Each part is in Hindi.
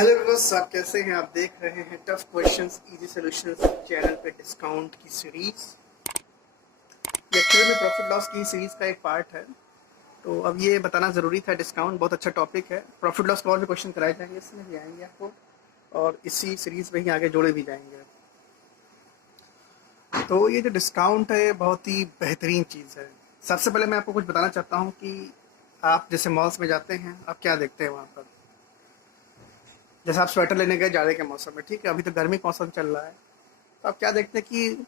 हेलो व्यूअर्स, आप कैसे हैं? आप देख रहे हैं tough questions easy solutions channel पे डिस्काउंट की सीरीज। ये एक्चुअली में प्रॉफिट लॉस की सीरीज का एक पार्ट है। तो अब ये बताना ज़रूरी था, डिस्काउंट बहुत अच्छा टॉपिक है। प्रॉफिट लॉस के और भी क्वेश्चन कराए जाएंगे, इसमें भी आएंगे आपको, और इसी सीरीज में ही आगे जोड़े भी जाएंगे। तो ये जो डिस्काउंट है बहुत ही बेहतरीन चीज़ है। सबसे पहले मैं आपको कुछ बताना चाहता हूँ कि आप जैसे मॉल्स में जाते हैं, आप क्या देखते हैं वहाँ पर। जैसे आप स्वेटर लेने गए जाड़े के मौसम में, ठीक है, अभी तो गर्मी का मौसम चल रहा है, तो आप क्या देखते हैं कि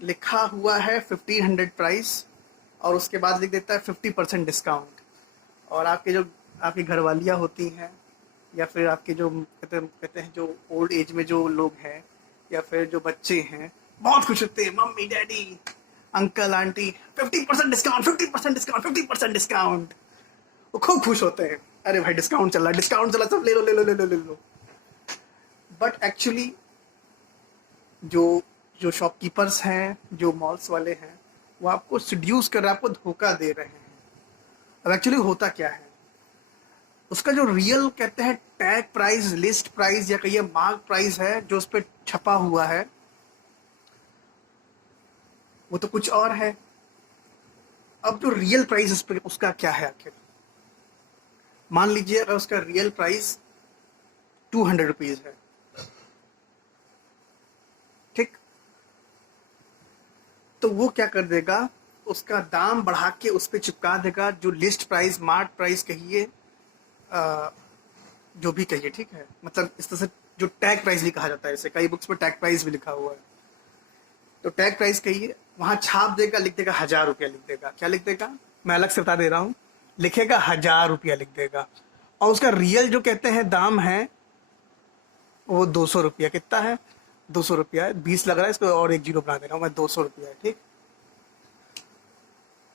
लिखा हुआ है 1500 प्राइस, और उसके बाद लिख देता है 50% डिस्काउंट। और आपके जो आपकी घरवालियाँ होती हैं, या फिर आपके जो कहते हैं जो ओल्ड एज में जो लोग हैं, या फिर जो बच्चे हैं, बहुत खुश होते हैं। Mummy daddy uncle aunty 50% discount, 50% discount, 50% discount. वो खूब खुश होते हैं, अरे भाई डिस्काउंट चल रहा है, डिस्काउंट चला, सब ले लो ले लो ले लो ले लो। बट एक्चुअली जो जो शॉपकीपर्स हैं, जो मॉल्स वाले हैं, वो आपको सिड्यूस कर रहे हैं, आपको धोखा दे रहे हैं। अब एक्चुअली होता क्या है, उसका जो रियल कहते हैं टैग प्राइस, लिस्ट प्राइस या कहिए मार्क प्राइस है जो उस पर छपा हुआ है, वो तो कुछ और है। अब जो रियल प्राइस उस पर उसका क्या है आखिर। मान लीजिए अगर उसका रियल प्राइस 200 रुपीज है, ठीक, तो वो क्या कर देगा, उसका दाम बढ़ा के उस पर चिपका देगा जो लिस्ट प्राइस, मार्क प्राइस कहिए, जो भी कहिए, ठीक है। मतलब इस तरह से जो टैग प्राइस भी कहा जाता है, इसे कई बुक्स में टैग प्राइस भी लिखा हुआ है। तो टैग प्राइस कहिए, वहां छाप देगा, लिख देगा 1000 रुपया लिख देगा। क्या लिख देगा, मैं अलग से बता दे रहा हूँ, लिखेगा 1000 रुपया लिख देगा। और उसका रियल जो कहते हैं दाम है वो 200 रुपया। कितना है, 200 रुपया है, 20 लग रहा है, इसको और एक जीरो बना दे रहा हूँ मैं, 200 रुपया है, ठीक।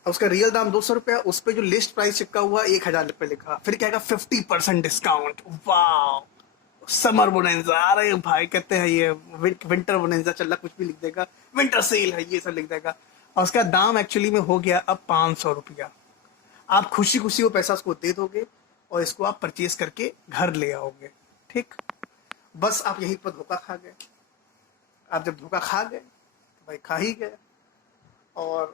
अब उसका रियल दाम 200 रुपया, उस पर जो लिस्ट प्राइस चिपका हुआ 1000 रुपये लिखा, फिर क्या 50% डिस्काउंट। वाह, समर बोनेंजा, अरे भाई कहते हैं ये विंटर बोनेंजा चल रहा, कुछ भी लिख देगा, विंटर सेल है, ये सब लिख देगा। और उसका दाम एक्चुअली में हो गया अब 500 रुपया। आप खुशी खुशी वो पैसा उसको दे दोगे और इसको आप परचेज करके घर ले आओगे, ठीक। बस आप यहीं पर धोखा खा गए। आप जब धोखा खा गए तो भाई खा ही गए। और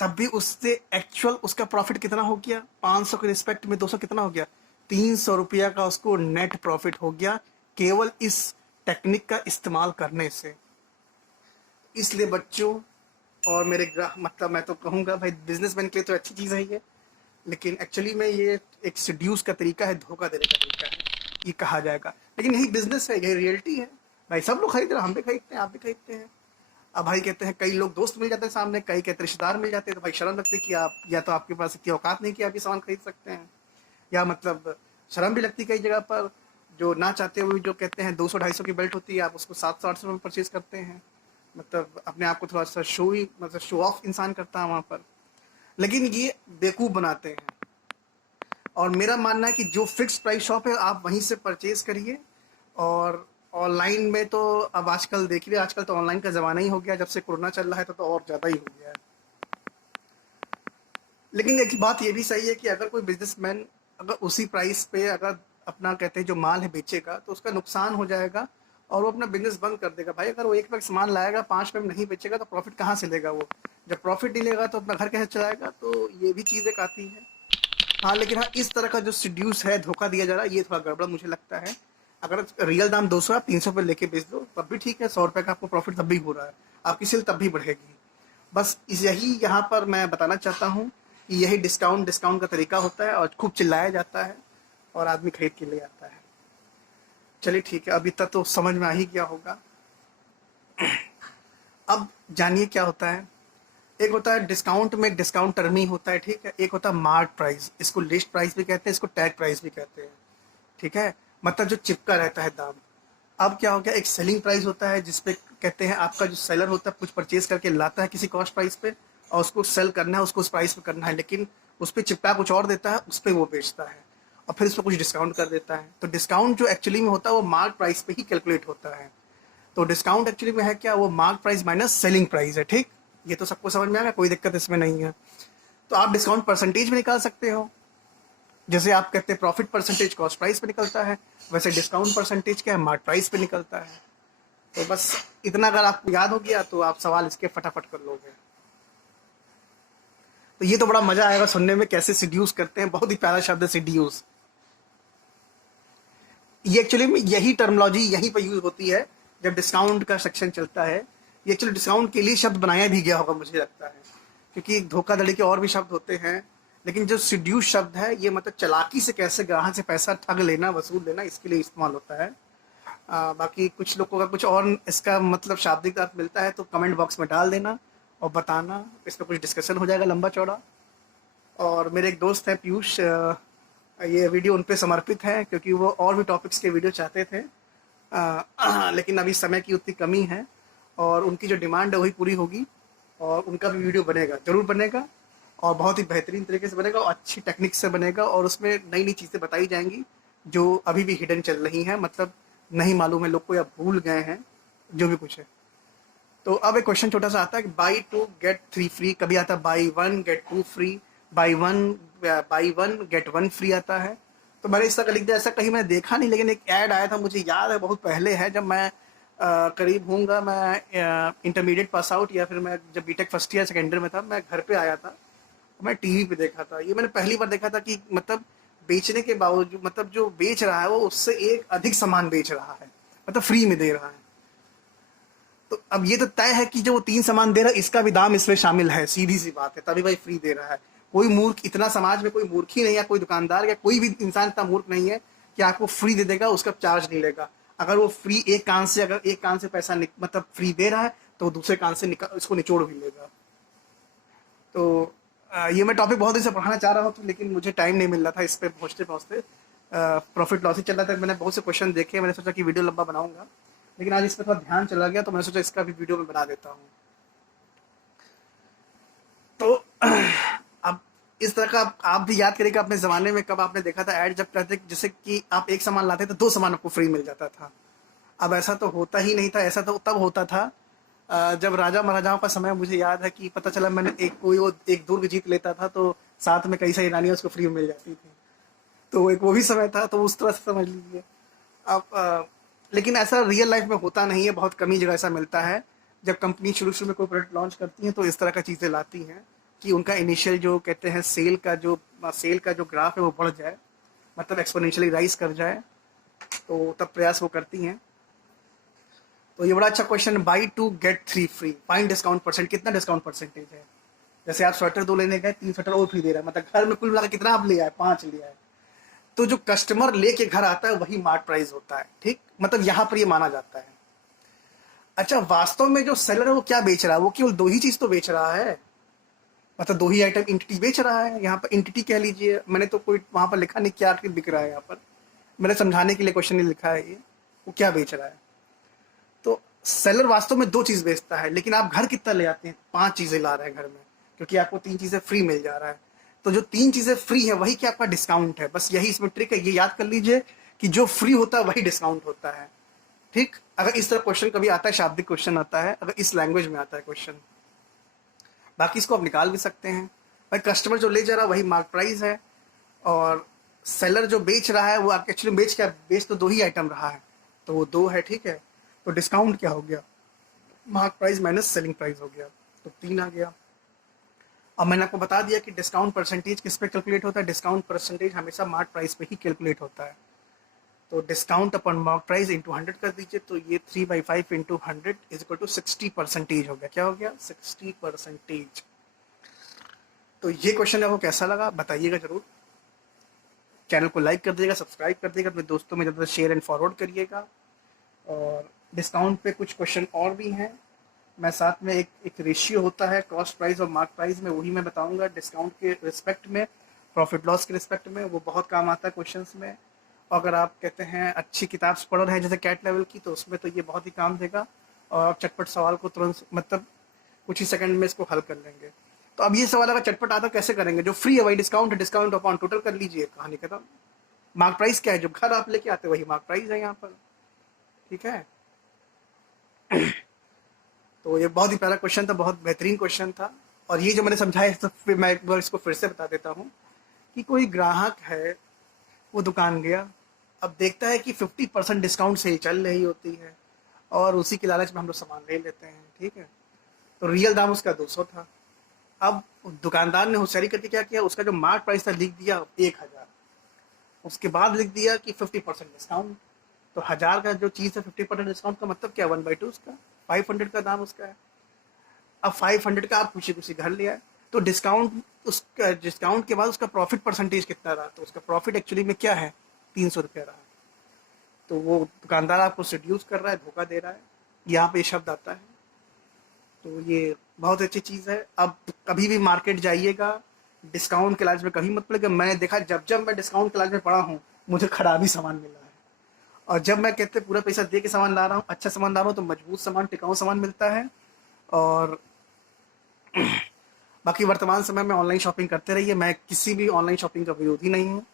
तब भी उससे एक्चुअल उसका प्रॉफिट कितना हो गया, 500 के रिस्पेक्ट में 200 कितना हो गया, 300 रुपया का उसको नेट प्रॉफिट हो गया, केवल इस टेक्निक का इस्तेमाल करने से। इसलिए बच्चों और मेरे मतलब मैं तो कहूँगा भाई, बिजनेसमैन के लिए तो अच्छी चीज़ है ये, लेकिन एक्चुअली में ये एक सीड्यूस का तरीका है, धोखा देने का तरीका है, ये कहा जाएगा। लेकिन यही बिजनेस है, यही रियलिटी है भाई। सब लोग खरीद रहे हैं, हम भी खरीदते हैं, आप भी खरीदते हैं। अब भाई कहते हैं, कई लोग दोस्त मिल जाते हैं सामने, कई कहते रिश्तेदार मिल जाते हैं, तो भाई शर्म लगती है कि आप, या तो आपके पास इतनी औकात नहीं कि आप ये सामान खरीद सकते हैं, या मतलब शर्म भी लगती है कई जगह पर। जो ना चाहते हुए जो कहते हैं 200-250 की बेल्ट होती है, आप उसको 700-800 में परचेज करते हैं। मतलब अपने आप को थोड़ा सा शो ही, मतलब शो ऑफ इंसान करता है वहाँ पर। लेकिन ये बेवकूफ़ बनाते हैं। और मेरा मानना है कि जो फिक्स प्राइस शॉप है आप वहीं से परचेज करिए। और ऑनलाइन में तो अब आजकल देख लिया, आजकल तो ऑनलाइन का ज़माना ही हो गया, जब से कोरोना चल रहा है तो और ज़्यादा ही हो गया है। लेकिन एक बात ये भी सही है कि अगर कोई बिजनेसमैन अगर उसी प्राइस पे अगर अपना कहते हैं जो माल है बेचेगा, तो उसका नुकसान हो जाएगा और वो अपना बिजनेस बंद कर देगा। भाई अगर वो 1 रुपये सामान लाएगा, 5 रुपये में नहीं बेचेगा, तो प्रॉफिट कहाँ से लेगा वो। जब प्रॉफिट नहीं लेगा तो अपना घर कैसे चलाएगा। तो ये भी चीज़ एक आती है। हाँ, लेकिन हाँ, इस तरह का जो सीड्यूस है, धोखा दिया जा रहा है, ये थोड़ा गड़बड़ मुझे लगता है। अगर रियल दाम 200 आप 300 पे लेके बेच दो तब भी ठीक है, 100 रुपये का आपको प्रॉफिट तब भी हो रहा है, आपकी सेल तब भी बढ़ेगी। बस यही यहाँ पर मैं बताना चाहता हूँ कि यही डिस्काउंट डिस्काउंट का तरीका होता है, और खूब चिल्लाया जाता है और आदमी खरीद के ले आता है। चलिए ठीक है, अभी तक तो समझ में आ ही गया होगा। अब जानिए क्या होता है। एक होता है डिस्काउंट में, डिस्काउंट टर्म ही होता है, ठीक है। एक होता है मार्क प्राइस, इसको लिस्ट प्राइस भी कहते हैं, इसको टैग प्राइस भी कहते हैं, ठीक है। मतलब जो चिपका रहता है दाम। अब क्या हो गया, एक सेलिंग प्राइस होता है जिसपे कहते हैं आपका जो सेलर होता है कुछ परचेज करके लाता है किसी कॉस्ट प्राइस पे, और उसको सेल करना है, उसको उस प्राइस पे करना है, लेकिन उस पर चिपका कुछ और देता है, उस पर वो बेचता है और फिर उस पर कुछ डिस्काउंट कर देता है। तो डिस्काउंट जो एक्चुअली में होता है वो मार्क प्राइस पे ही कैलकुलेट होता है। तो डिस्काउंट एक्चुअली में है क्या, वो mark price minus selling price है, ठीक। ये तो सबको समझ में आ गया, कोई दिक्कत इसमें नहीं है। तो आप डिस्काउंट परसेंटेज में निकाल सकते हो, जैसे आप कहते हैं प्रॉफिट परसेंटेज कॉस्ट प्राइस पे निकलता है, वैसे डिस्काउंट परसेंटेज क्या है, मार्क प्राइस पे निकलता है। तो बस इतना अगर आपको याद हो गया तो आप सवाल इसके फटाफट कर लोगे। तो ये तो बड़ा मजा आएगा सुनने में, कैसे सिड्यूस करते हैं। बहुत ही प्यारा शब्द है सिड्यूस। ये एक्चुअली में यही टर्मिनोलॉजी यहीं पर यूज होती है जब डिस्काउंट का सेक्शन चलता है। ये एक्चुअली डिस्काउंट के लिए शब्द बनाया भी गया होगा मुझे लगता है, क्योंकि धोखाधड़ी के और भी शब्द होते हैं, लेकिन जो सिड्यूस शब्द है ये मतलब चालाकी से कैसे ग्राहक से पैसा ठग लेना, वसूल लेना, इसके लिए इस्तेमाल होता है। बाकी कुछ लोगों का कुछ और इसका मतलब शाब्दिक अर्थ मिलता है तो कमेंट बॉक्स में डाल देना और बताना, इस पर कुछ डिस्कशन हो जाएगा लंबा चौड़ा। और मेरे एक दोस्त हैं पीयूष, ये वीडियो उन पे समर्पित है क्योंकि वो और भी टॉपिक्स के वीडियो चाहते थे, लेकिन अभी समय की उतनी कमी है और उनकी जो डिमांड है वही पूरी होगी और उनका भी वीडियो बनेगा, ज़रूर बनेगा और बहुत ही बेहतरीन तरीके से बनेगा और अच्छी टेक्निक से बनेगा और उसमें नई नई चीज़ें बताई जाएंगी जो अभी भी हिडन चल रही हैं, मतलब नहीं मालूम है लोग को या भूल गए हैं, जो भी कुछ है। तो अब एक क्वेश्चन छोटा सा आता है कि बाई टू गेट 3 फ्री, कभी आता है buy 1 get 2 free, buy one get 1 free आता है। तो मैंने इस तरह लिख दिया, ऐसा कहीं मैंने देखा नहीं, लेकिन एक ऐड आया था, मुझे याद है बहुत पहले है, जब मैं करीब होऊंगा मैं इंटरमीडिएट पास आउट या फिर मैं जब BTech first year second year में था, मैं घर पे आया था, मैं टीवी पे देखा था। ये मैंने पहली बार देखा था कि मतलब बेचने के बावजूद, मतलब जो बेच रहा है वो उससे एक अधिक सामान बेच रहा है, मतलब फ्री में दे रहा है। तो अब ये तो तय है कि जो वो 3 सामान दे रहा है इसका भी दाम इसमें शामिल है, सीधी सी बात है, तभी भाई फ्री दे रहा है। कोई मूर्ख, इतना समाज में कोई मूर्ख ही नहीं है, कोई दुकानदार या कोई भी इंसान इतना मूर्ख नहीं है कि आपको फ्री दे देगा, उसका चार्ज नहीं लेगा। अगर वो फ्री एक कान से, अगर एक कान से पैसा मतलब फ्री दे रहा है तो दूसरे कान से इसको निचोड़ भी लेगा। तो ये मैं टॉपिक बहुत दिन से पढ़ाना चाह रहा हूँ, तो लेकिन मुझे टाइम नहीं मिल रहा था इस पर पहुँचते पहुँचते। प्रॉफिट लॉस ही चल रहा था, मैंने बहुत से क्वेश्चन देखे, मैंने सोचा कि वीडियो लंबा बनाऊंगा, लेकिन आज इस पर थोड़ा ध्यान चला गया तो मैंने सोचा इसका भी वीडियो में बना देता हूँ। तो अब इस तरह का आप भी याद करिएगा अपने ज़माने में कब आपने देखा था ऐड, जब कहते जैसे कि आप एक सामान लाते तो 2 सामान आपको फ्री मिल जाता था। अब ऐसा तो होता ही नहीं था, ऐसा तो तब होता था जब राजा महाराजाओं का समय। मुझे याद है कि पता चला मैंने एक दुर्ग जीत लेता था तो साथ में कई सारी रानियाँ उसको फ्री में मिल जाती थी, तो एक वो भी समय था, तो उस तरह से समझ लीजिए आप। लेकिन ऐसा रियल लाइफ में होता नहीं है, बहुत कम ही जगह ऐसा मिलता है। जब कंपनी शुरू शुरू में कोई प्रोडक्ट लॉन्च करती है तो इस तरह का चीज़ें लाती हैं कि उनका इनिशियल जो कहते हैं सेल का जो ग्राफ है वो बढ़ जाए, मतलब एक्सपोनेंशियली राइज कर जाए, तो तब प्रयास वो करती हैं। तो ये बड़ा अच्छा question, buy 2 get 3 free, fine discount percent, कितना डिस्काउंट परसेंटेज है। जैसे आप स्वेटर 2 लेने गए, 3 स्वेटर और फ्री दे रहा है, मतलब घर में कुल मिलाकर कितना आप ले आए, 5 ले आए। तो जो कस्टमर लेके घर आता है वही मार्क प्राइस होता है, ठीक, मतलब यहाँ पर ये माना जाता है। अच्छा, वास्तव में जो सेलर है वो क्या बेच रहा है, वो केवल 2 ही चीज तो बेच रहा है, मतलब 2 ही आइटम इंटिटी बेच रहा है। यहाँ पर इंटिटी कह लीजिए, मैंने तो कोई वहां पर लिखा नहीं क्या बिक रहा है, यहाँ पर मैंने समझाने के लिए क्वेश्चन नहीं लिखा है ये, वो क्या बेच रहा है। तो सेलर वास्तव में 2 चीज बेचता है, लेकिन आप घर कितना ले आते हैं, 5 चीजें ला रहे हैं घर में, क्योंकि आपको 3 चीजें फ्री मिल जा रहा है। तो जो 3 चीजें फ्री है वही क्या आपका डिस्काउंट है, बस यही इसमें ट्रिक है। ये याद कर लीजिए कि जो फ्री होता है वही डिस्काउंट होता है, ठीक। अगर इस तरह क्वेश्चन कभी आता है, शाब्दिक क्वेश्चन आता है, अगर इस लैंग्वेज में आता है क्वेश्चन, बाकी इसको आप निकाल भी सकते हैं। भाई कस्टमर जो ले जा रहा है वही मार्क प्राइस है, और सेलर जो बेच रहा है वो एक्चुअली बेच तो 2 ही आइटम रहा है, तो वो 2 है, ठीक है। तो डिस्काउंट क्या हो गया, mark price minus selling price हो गया, तो 3 आ गया। अब मैंने आपको बता दिया कि डिस्काउंट परसेंटेज किस पे कैलकुलेट होता है, डिस्काउंट परसेंटेज हमेशा मार्क प्राइस पे ही कैलकुलेट होता है। तो डिस्काउंट अपन मार्क प्राइस इंटू 100 कर दीजिए, तो ये 3/5 इंटू 100 इज इक्वल टू 60% हो गया। क्या हो गया, 60%। तो ये क्वेश्चन आपको कैसा लगा बताइएगा जरूर। चैनल को लाइक कर दीजिएगा, सब्सक्राइब कर दीजिएगा, अपने दोस्तों में ज़्यादा शेयर एंड फॉरवर्ड करिएगा। और डिस्काउंट पे कुछ क्वेश्चन और भी हैं, मैं साथ में एक रेशियो होता है कॉस्ट प्राइस और मार्क प्राइस में, वही मैं बताऊंगा डिस्काउंट के रिस्पेक्ट में, प्रॉफिट लॉस के रिस्पेक्ट में, वो बहुत काम आता है क्वेश्चंस में। अगर आप कहते हैं अच्छी किताब पढ़ रहे हैं जैसे कैट लेवल की, तो उसमें तो ये बहुत ही काम देगा और आप चटपट सवाल को तुरंत, मतलब कुछ ही सेकंड में इसको हल कर लेंगे। तो अब ये सवाल अगर चटपट आता कैसे करेंगे, जो फ्री है वही डिस्काउंट है, डिस्काउंट अपॉन टोटल कर लीजिए, कहानी खत्म। मार्क प्राइस क्या है, जो घर आप लेके आते वही मार्क प्राइस है यहाँ पर, ठीक है। तो ये बहुत ही प्यारा क्वेश्चन था, बहुत बेहतरीन क्वेश्चन था। और ये जो मैंने समझाया, तो फिर मैं एक बार इसको फिर से बता देता हूँ कि कोई ग्राहक है, वो दुकान गया, अब देखता है कि 50% डिस्काउंट सेल चल रही होती है और उसी के लालच में हम लोग सामान ले लेते हैं, ठीक है। तो रियल दाम उसका 200 था। अब दुकानदार ने होशियारी करके क्या किया, उसका जो मार्क प्राइस था लिख दिया 1000, उसके बाद लिख दिया कि 50% डिस्काउंट। तो 1000 का जो चीज़ है 50% डिस्काउंट का मतलब क्या, 1/2 उसका, 500 का दाम उसका है। अब 500 का आप खुशी खुशी घर ले आए, तो डिस्काउंट, उसका डिस्काउंट के बाद उसका प्रॉफिट परसेंटेज कितना रहा, तो उसका प्रॉफिट एक्चुअली में क्या है, 300 रुपया रहा। तो वो दुकानदार आपको सेड्यूस कर रहा है, धोखा दे रहा है, यहाँ पे ये शब्द आता है। तो ये बहुत अच्छी चीज़ है। अब कभी भी मार्केट जाइएगा, डिस्काउंट के लालच में कभी मत पड़ेगा। मैंने देखा जब जब मैं डिस्काउंट के लालच में पड़ा हूँ, मुझे खराब ही सामान मिला है। और जब मैं कहते पूरा पैसा दे के सामान ला रहा हूँ, अच्छा सामान ला रहा हूँ, तो मजबूत सामान, टिकाऊ सामान मिलता है। और बाकी वर्तमान समय में ऑनलाइन शॉपिंग करते रहिए। मैं किसी भी ऑनलाइन शॉपिंग का विरोधी नहीं हूँ।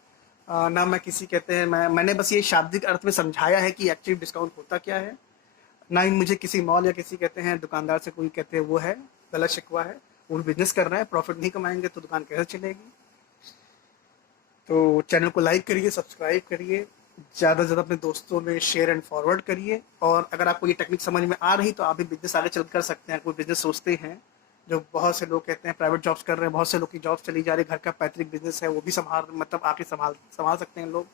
ना मैं किसी कहते हैं, मैंने बस ये शाब्दिक अर्थ में समझाया है कि एक्चुअली डिस्काउंट होता क्या है। ना ही मुझे किसी मॉल या किसी कहते हैं दुकानदार से कोई कहते हैं वो है गलत शिकवा है। वो बिजनेस कर रहे हैं, प्रॉफिट नहीं कमाएंगे तो दुकान कैसे चलेगी। तो चैनल को लाइक करिए, सब्सक्राइब करिए, ज़्यादा से ज़्यादा अपने दोस्तों में शेयर एंड फॉरवर्ड करिए। और अगर आपको ये टेक्निक समझ में आ रही तो आप भी बिजनेस आगे चल कर सकते हैं। कोई बिजनेस सोचते हैं, जो बहुत से लोग कहते हैं प्राइवेट जॉब्स कर रहे हैं, बहुत से लोग की जॉब चली जा रही है, घर का पैतृक बिजनेस है वो भी संभाल, मतलब आके संभाल संभाल सकते हैं लोग।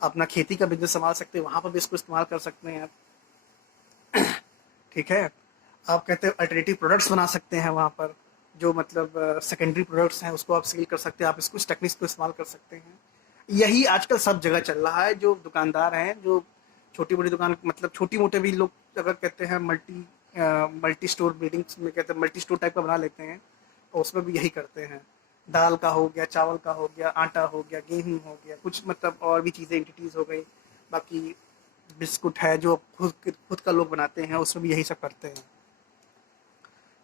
अपना खेती का बिजनेस संभाल सकते हैं, वहाँ पर भी इसको इस्तेमाल कर सकते हैं आप, ठीक है। आप कहते हैं अल्टरनेटिव प्रोडक्ट्स बना सकते हैं वहाँ पर, जो मतलब सेकेंडरी प्रोडक्ट्स हैं उसको आप सेल कर सकते हैं। आप इसको, इस टेक्निक्स को इस्तेमाल कर सकते हैं। यही आजकल सब जगह चल रहा है। जो दुकानदार हैं, जो छोटी बड़ी दुकान, मतलब छोटी मोटे भी लोग अगर कहते हैं मल्टी स्टोर बिल्डिंग्स में कहते हैं मल्टी स्टोर टाइप का बना लेते हैं, और उसमें भी यही करते हैं। दाल का हो गया, चावल का हो गया, आटा हो गया, गेहूँ हो गया, कुछ मतलब और भी चीज़ें एंटिटीज़ हो गई। बाकी बिस्कुट है जो खुद का लोग बनाते हैं, उसमें भी यही सब करते हैं।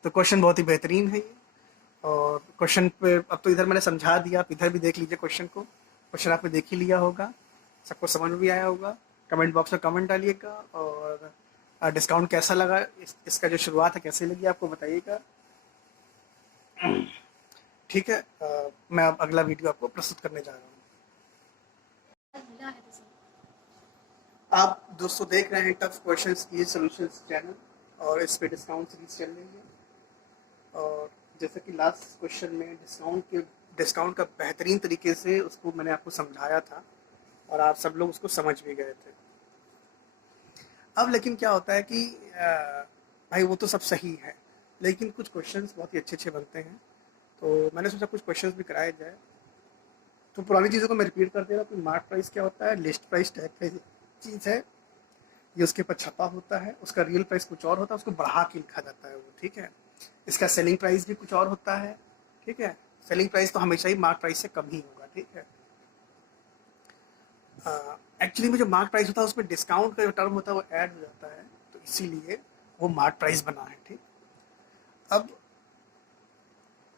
तो क्वेश्चन बहुत ही बेहतरीन है ये। और क्वेश्चन पे अब तो इधर मैंने समझा दिया, आप इधर भी देख लीजिए क्वेश्चन को। क्वेश्चन आपने देख ही लिया होगा, सबको समझ में भी आया होगा। कमेंट बॉक्स में कमेंट डालिएगा। और डिस्काउंट कैसा लगा, इसका जो शुरुआत है कैसे लगी आपको बताइएगा, ठीक है। मैं अब अगला वीडियो आपको प्रस्तुत करने जा रहा हूँ। आप दोस्तों देख रहे हैं tough questions easy solutions channel, और इस पे डिस्काउंट सीरीज चल रही है। और जैसे कि लास्ट क्वेश्चन में डिस्काउंट का बेहतरीन तरीके से उसको मैंने आपको समझाया था, और आप सब लोग उसको समझ भी गए थे। अब लेकिन क्या होता है कि भाई वो तो सब सही है, लेकिन कुछ क्वेश्चंस बहुत ही अच्छे अच्छे बनते हैं। तो मैंने सोचा कुछ क्वेश्चंस भी कराए जाए। तो पुरानी चीज़ों को मैं रिपीट कर दे रहा हूँ कि मार्क प्राइस क्या होता है, लिस्ट प्राइस टैग पे चीज़ है, ये उसके ऊपर छपा होता है, उसका रियल प्राइस कुछ और होता है, उसको बढ़ा के लिखा जाता है वो, ठीक है। इसका सेलिंग प्राइस भी कुछ और होता है, ठीक है। सेलिंग प्राइस तो हमेशा ही मार्क प्राइस से कम ही होगा, ठीक है। एक्चुअली में जो मार्क प्राइस होता है उसमें डिस्काउंट का जो टर्म होता है वो ऐड हो जाता है, तो इसीलिए वो मार्क प्राइस बना है, ठीक। अब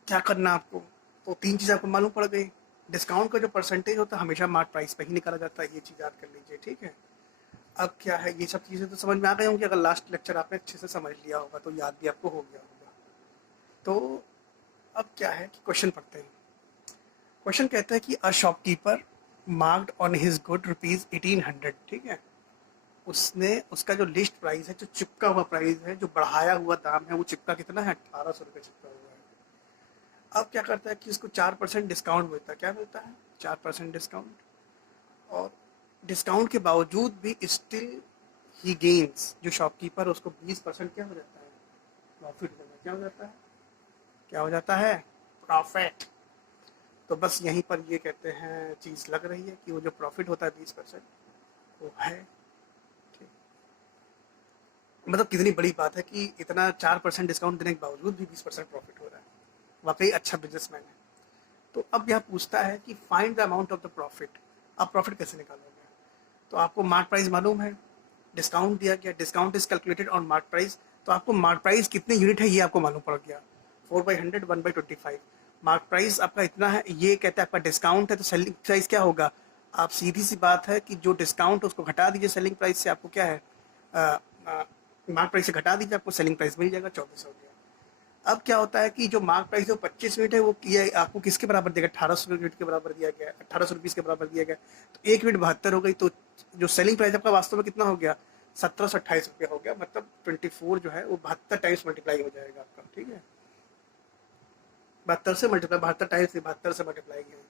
क्या करना आपको, तो 3 चीज़ आपको मालूम पड़ गई। डिस्काउंट का जो परसेंटेज होता है हमेशा मार्क प्राइस पे ही निकाला जाता है, ये चीज़ याद कर लीजिए, ठीक है। अब क्या है, ये सब चीज़ें तो समझ में आ गई होंगी। अगर लास्ट लेक्चर आपने अच्छे से समझ लिया होगा तो याद भी आपको हो गया होगा। तो अब क्या है कि क्वेश्चन पढ़ते हैं। क्वेश्चन कहता है कि a shopkeeper marked on his good ₹1800, ठीक है। उसने उसका जो लिस्ट प्राइस है, जो चिपका हुआ प्राइस है, जो बढ़ाया हुआ दाम है, वो चिपका कितना है, 1800 रुपये चिपका हुआ है। अब क्या करता है कि उसको 4% डिस्काउंट मिलता है। क्या मिलता है, 4% डिस्काउंट। और डिस्काउंट के बावजूद भी स्टिल ही गेन्स, जो शॉपकीपर उसको 20% क्या हो जाता है, प्रॉफिट हो जाता है। क्या हो जाता है, क्या हो जाता है, प्रॉफिट। तो बस यहीं पर ये कहते हैं चीज़ लग रही है कि वो जो प्रॉफिट होता है 20% वो है, ठीक। मतलब कितनी बड़ी बात है कि इतना 4% डिस्काउंट देने के बावजूद भी 20% प्रॉफिट हो रहा है। वाकई अच्छा बिजनेसमैन है। तो अब यह पूछता है कि find the amount of the profit. आप प्रॉफिट कैसे निकालोगे, तो आपको मार्क प्राइस मालूम है, डिस्काउंट दिया गया, discount is calculated on mark price. तो आपको मार्क प्राइस कितने यूनिट है ये आपको मालूम पड़ गया, 4/100, 1/25। मार्क प्राइस आपका इतना है, ये कहते हैं आपका डिस्काउंट है, तो सेलिंग प्राइस क्या होगा। आप सीधी सी बात है कि जो डिस्काउंट उसको घटा दीजिए सेलिंग प्राइस से, आपको क्या है, मार्क प्राइस से घटा दीजिए, आपको सेलिंग प्राइस मिल जाएगा, 24 हो गया। अब क्या होता है कि जो मार्क प्राइस है वो 25 यूनिट है, वो ये आपको किसके बराबर देगा, 1800 यूनिट के बराबर दिया गया है, 1800 रुपीज़ के बराबर दिया गया। तो 1 यूनिट 72 हो गई, तो जो सेलिंग प्राइस आपका वास्तव में कितना हो गया, 1728 रुपया हो गया। मतलब 24 जो है वो 72 टाइम्स मल्टीप्लाई हो जाएगा आपका, ठीक है। 72 से मल्टीप्लाई, 72 टाइम्स से 72 से मल्टीप्लाई है,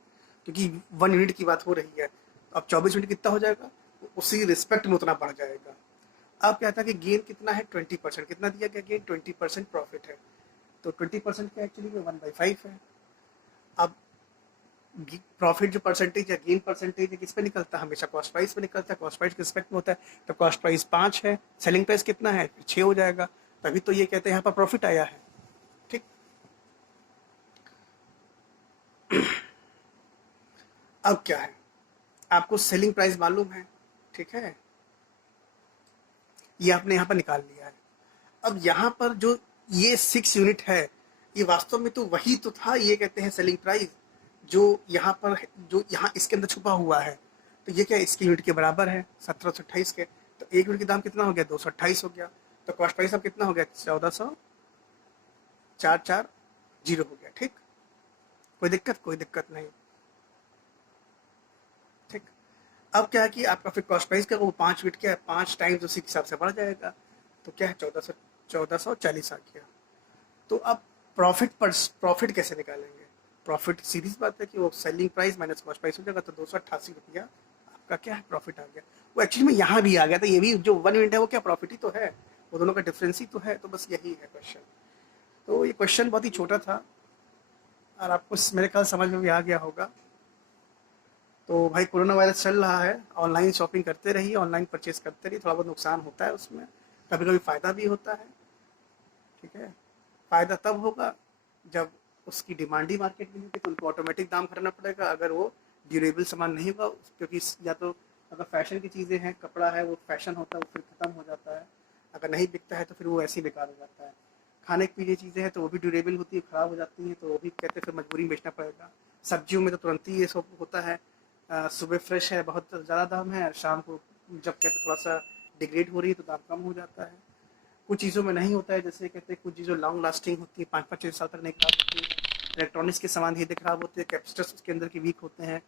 क्योंकि 1 यूनिट की बात हो रही है। अब 24 यूनिट कितना हो जाएगा, उसी रिस्पेक्ट में उतना बढ़ जाएगा। अब क्या था कि गेन कितना है, 20%। कितना दिया गया गेन, 20% प्रॉफिट है। तो 20% क्या एक्चुअली में 1/5 है। अब प्रॉफिट जो परसेंटेज है, गेन परसेंटेज है, किस पे निकलता है, हमेशा कॉस्ट प्राइस पे निकलता है। कॉस्ट प्राइस के रिस्पेक्ट में होता है, तो कॉस्ट प्राइस 5 है, सेलिंग प्राइस कितना है, 6 हो जाएगा। तभी तो ये कहते हैं यहाँ पर प्रॉफिट आया है, ठीक। अब क्या है, आपको सेलिंग प्राइस मालूम है, ठीक है, ये आपने यहाँ पर निकाल लिया है। अब यहाँ पर जो ये 6 यूनिट है, ये वास्तव में तो वही तो था, ये कहते हैं सेलिंग प्राइस, जो यहाँ पर जो यहाँ इसके अंदर छुपा हुआ है। तो ये क्या इसके यूनिट के बराबर है, 1728 के। तो 1 यूनिट का दाम कितना हो गया, 228 हो गया। तो कॉस्ट प्राइस अब कितना हो गया, 14,440 हो गया, ठीक। कोई दिक्कत, कोई दिक्कत नहीं, ठीक। अब क्या है कि आपका फिर कॉस्ट प्राइस का वो 5 यूनिट क्या है, 5 टाइम्स उसी हिसाब से बढ़ जाएगा। तो क्या है, 1440 आ गया। तो अब प्रॉफिट कैसे निकालेंगे, प्रॉफिट सीधी सी बात है कि वो selling price minus cost price हो जाएगा। तो 288 रुपया आपका क्या है, प्रॉफिट आ गया। वो एक्चुअली में यहाँ भी आ गया था, ये भी जो 1 यूनिट है वो क्या प्रॉफिट ही तो है, वो दोनों का डिफरेंस ही तो है। तो बस यही है क्वेश्चन। तो ये क्वेश्चन बहुत ही छोटा था और आपको मेरे ख्याल समझ में भी आ गया होगा। तो भाई कोरोना वायरस चल रहा है, ऑनलाइन शॉपिंग करते रहिए, ऑनलाइन परचेज करते रहिए। थोड़ा बहुत नुकसान होता है उसमें, कभी कभी फ़ायदा भी होता है, ठीक है। फ़ायदा तब होगा जब उसकी डिमांड ही मार्केट में होगी, तो उनको ऑटोमेटिक दाम भरना पड़ेगा। अगर वो ड्यूरेबल सामान नहीं होगा, क्योंकि या तो अगर फैशन की चीज़ें हैं, कपड़ा है, वो फैशन होता है, वो फिर ख़त्म हो जाता है। अगर नहीं बिकता है तो फिर वो ऐसे ही बेकार हो जाता है। खाने पीने की चीज़ें हैं तो वो भी ड्यूरेबल होती है, ख़राब हो जाती हैं, तो वो भी कहते हैं फिर मजबूरी में बेचना पड़ेगा। सब्जियों में तो तुरंत ही ये सब होता है, सुबह फ्रेश है, बहुत ज़्यादा दाम है, शाम को जब कहते थोड़ा सा डिग्रेड हो रही है तो दाम कम हो जाता है। कुछ चीज़ों में नहीं होता है, जैसे कहते हैं कुछ चीज़ें लॉन्ग लास्टिंग होती है, 5-5 6 साल तक नहीं खराब होती है। इलेक्ट्रॉनिक्स के सामान धीरे खराब होते हैं, कैपेसिटर्स उसके अंदर के वीक होते हैं,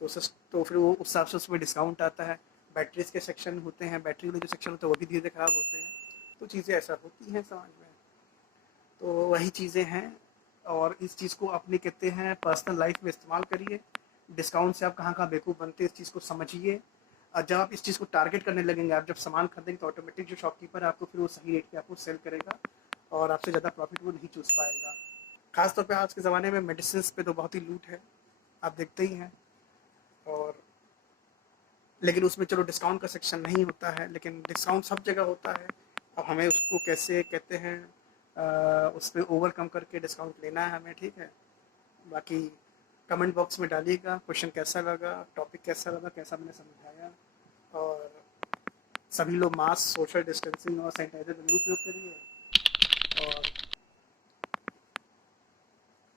तो फिर वो उस हिसाब से उसमें डिस्काउंट आता है। बैटरीज के सेक्शन होते हैं, बैटरी वाले जो सेक्शन होते हैं वो भी धीरे खराब होते हैं। तो चीज़ें ऐसा होती हैं समाज में, तो वही चीज़ें हैं। और इस चीज़ को अपने कहते हैं पर्सनल लाइफ में इस्तेमाल करिए। डिस्काउंट से आप कहाँ कहाँ बेवकूफ़ बनते हैं, इस चीज़ को समझिए। और जब आप इस चीज़ को टारगेट करने लगेंगे, आप जब सामान खरीदेंगे तो ऑटोमेटिक जो शॉपकीपर है आपको फिर वो सही रेट पे आपको सेल करेगा और आपसे ज़्यादा प्रॉफिट वो नहीं चूस पाएगा। खासतौर पे आज के ज़माने में मेडिसिन पे तो बहुत ही लूट है, आप देखते ही हैं। और लेकिन उसमें चलो डिस्काउंट का सेक्शन नहीं होता है, लेकिन डिस्काउंट सब जगह होता है। अब हमें उसको कैसे कहते हैं उस पर ओवरकम करके डिस्काउंट लेना है हमें, ठीक है। बाकी कमेंट बॉक्स में डालिएगा क्वेश्चन कैसा लगा, टॉपिक कैसा लगा, कैसा मैंने समझाया। और सभी लोग मास्क, सोशल डिस्टेंसिंग और सैनिटाइजर जरूर उपयोग करिए। और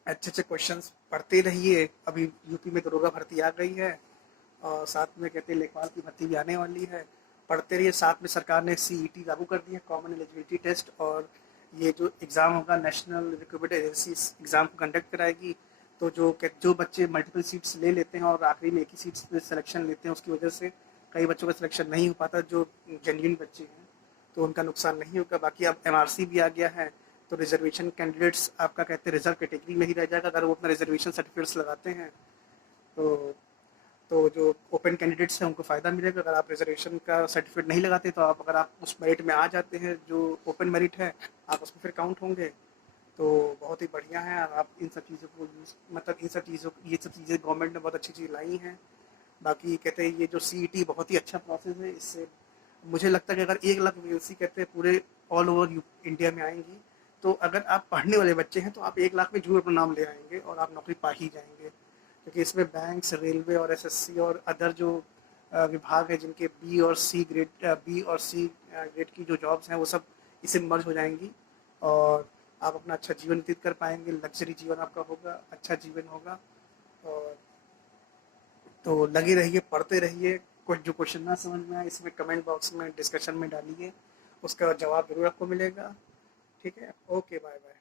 अच्छे अच्छे क्वेश्चंस पढ़ते रहिए। अभी यूपी में दरोगा भर्ती आ गई है और साथ में कहते हैं लेखपाल की भर्ती भी आने वाली है। पढ़ते रहिए। साथ में सरकार ने सीईटी लागू कर दी है, कॉमन एलिजिबिलिटी टेस्ट, और ये जो एग्ज़ाम होगा नेशनल रिक्रूटमेंट एजेंसी एग्ज़ाम को कंडक्ट कराएगी। तो जो बच्चे मल्टीपल सीट्स ले लेते हैं और आखिरी में एक ही सीट्स पे सिलेक्शन लेते हैं, उसकी वजह से कई बच्चों का सिलेक्शन नहीं हो पाता, जो जेन्युइन बच्चे हैं, तो उनका नुकसान नहीं होगा। बाकी अब एमआरसी भी आ गया है, तो रिजर्वेशन कैंडिडेट्स आपका कहते हैं रिजर्व कैटेगरी में ही रह जाएगा अगर वो अपना रिजर्वेशन सर्टिफिकेट्स लगाते हैं। तो तो जो ओपन कैंडिडेट्स हैं उनको फ़ायदा मिलेगा। अगर आप रिजर्वेशन का सर्टिफिकेट नहीं लगाते तो आप अगर आप उस मेरिट में आ जाते हैं जो ओपन मेरिट है, आप उसमें फिर काउंट होंगे। तो बहुत ही बढ़िया है। आप इन सब चीज़ों को मतलब ये सब चीज़ें गवर्नमेंट ने बहुत अच्छी चीज़ लाई हैं। बाकी कहते हैं ये जो सीईटी बहुत ही अच्छा प्रोसेस है। इससे मुझे लगता है कि अगर 1 लाख वैकेंसी कहते हैं पूरे ऑल ओवर इंडिया में आएंगी, तो अगर आप पढ़ने वाले बच्चे हैं तो आप 1 लाख में जरूर अपना नाम ले आएंगे और आप नौकरी पा ही जाएंगे। क्योंकि इसमें बैंक्स, रेलवे और एसएससी और अदर जो विभाग है जिनके बी और सी ग्रेड की जो जॉब्स हैं वो सब इसे मर्ज हो जाएंगी और आप अपना अच्छा जीवन व्यतीत कर पाएंगे। लग्जरी जीवन आपका होगा, अच्छा जीवन होगा। और तो लगे रहिए, पढ़ते रहिए। कुछ जो क्वेश्चन ना समझ में आए इसमें कमेंट बॉक्स में डिस्कशन में डालिए, उसका जवाब जरूर आपको मिलेगा। ठीक है, ओके, बाय बाय।